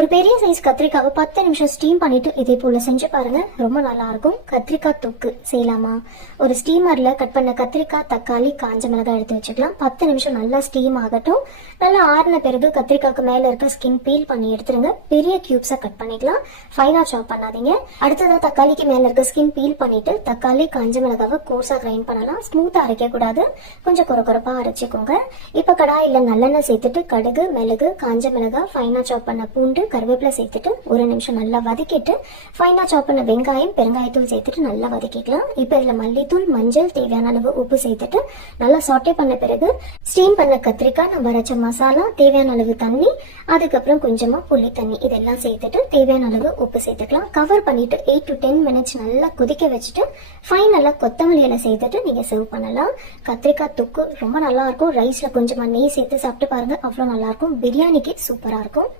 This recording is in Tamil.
ஒரு பெரிய சைஸ் கத்திரிக்காவை 10 நிமிஷம் ஸ்டீம் பண்ணிட்டு இதே போல செஞ்சு பாருங்க, ரொம்ப நல்லா இருக்கும். கத்திரிக்காய் தொக்கு செய்யலாமா? ஒரு ஸ்டீமர்ல கட் பண்ண கத்திரிக்காய், தக்காளி, காஞ்ச மிளகாய் எடுத்து வச்சுக்கலாம். 10 நிமிஷம் நல்லா ஸ்டீம் ஆகட்டும். நல்லா ஆறின பிறகு கத்திரிக்காய்க்கு மேல இருக்க ஸ்கின் பீல் பண்ணி எடுத்துருங்க. பெரிய கியூப்ஸா கட் பண்ணிக்கலாம், ஃபைனா சாப் பண்ணாதீங்க. அடுத்ததா தக்காளிக்கு மேல இருக்க ஸ்கின் பீல் பண்ணிட்டு தக்காளி, காஞ்ச மிளகாவை கோர்ஸா கிரைண்ட் பண்ணலாம். ஸ்மூத்தா அரைக்க கூடாது, கொஞ்சம் குறக்குறப்பா அரைச்சிக்கோங்க. இப்ப கடாயில நல்லெண்ணெய் சேர்த்துட்டு கடுகு, மிளகு, காஞ்ச மிளகாய், ஃபைனா சாப் பண்ண பூண்டு, கருவேப்பிலை சேர்த்துட்டு ஒரு நிமிஷம் நல்லா வதக்கிட்டு ஃபைனா சாப் பண்ண வெங்காயம், பெருங்காயத்தூள் சேர்த்துட்டு நல்லா வதக்கிக்கலாம். இப்ப இதுல மல்லித்தூள், மஞ்சள், தேவையான அளவு உப்பு சேர்த்துட்டு நல்லா சாட்டே பண்ண பிறகு ஸ்டீம் பண்ண கத்திரிக்காய், நம்ம அரைச்ச மசாலா, தேவையான அளவு தண்ணி, அதுக்கப்புறம் கொஞ்சமா புளி தண்ணி இதெல்லாம் சேர்த்துட்டு தேவையான அளவு உப்பு சேர்த்துக்கலாம். கவர் பண்ணிட்டு 8 to 10 மினிட்ஸ் நல்லா கொதிக்க வச்சுட்டு ஃபைனலா கொத்தமல்லி இலை சேர்த்துட்டு நீங்க சர்வ் பண்ணலாம். கத்திரிக்காய் தொக்கு ரொம்ப நல்லா இருக்கும். ரைஸ்ல கொஞ்சமா நெய் சேர்த்து சாப்பிட்டு பாருங்க, அவ்வளவு நல்லா இருக்கும். பிரியாணிக்கு சூப்பரா இருக்கும்.